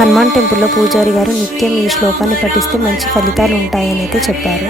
హనుమాన్ టెంపుల్లో పూజారి గారు నిత్యం ఈ శ్లోకాన్ని పఠిస్తే మంచి ఫలితాలు ఉంటాయని అయితే చెప్పారు.